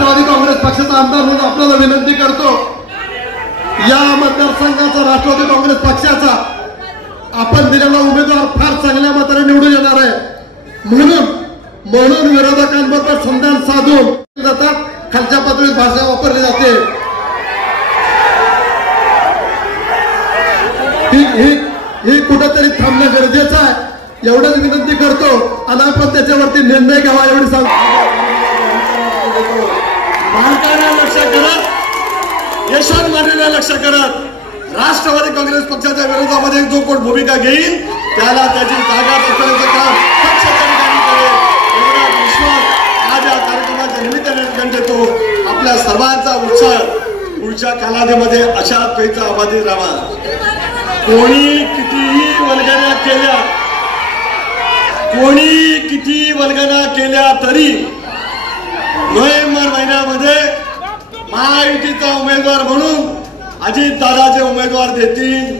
राष्ट्रवादी काँग्रेस पक्षाचा आमदार म्हणून आपल्याला विनंती करतो, या मतदारसंघाचा राष्ट्रवादी काँग्रेस पक्षाचा आपण दिलेला उमेदवार फार चांगल्या मताने निवडून येणार आहे, म्हणून विरोधकांबरोबर संधान साधून जातात, खालच्या पातळीत भाषा वापरली जाते। ही कुठेतरी थांबणं गरजेचं आहे, एवढंच विनंती करतो आणि आपण त्याच्यावरती निर्णय घ्यावा एवढी सांगतो। भारताला लक्ष करत, यशवंत मानेला लक्ष करत राष्ट्रवादी काँग्रेस पक्षाच्या विरोधामध्ये जो कोण भूमिका घेईल त्याला त्याची जागा पकडण्याचं काम पक्ष करेल, एवढा विश्वास आज या कार्यक्रमाच्या निमित्ताने व्यक्त देतो। आपल्या सर्वांचा उत्साह पुढच्या कालावधीमध्ये अशाच पैसा अबाधित राहावा। कोणी कितीही वल्गना केल्या तरी नोव्हेंबर महिन्यामध्ये महायुतीचा उमेदवार म्हणून अजित दादाचे उमेदवार देतील,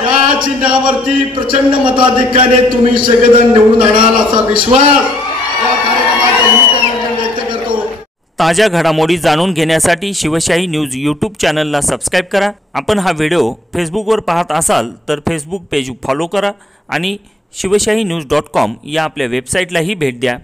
त्या चिन्हावरती प्रचंड मताधिक्याने तुम्ही सगळेजण निवडून आणाल असा विश्वास या कार्यक्रमाच्या निमित्ताने व्यक्त करतो। ताज्या घडामोडी जाणून घेण्यासाठी शिवशाही न्यूज यूट्यूब चॅनलला सबस्क्राईब करा। आपण हा व्हिडिओ फेसबुकवर पाहत असाल तर फेसबुक पेज फॉलो करा आणि शिवशाही न्यूज.com या आपल्या वेबसाईटलाही भेट द्या।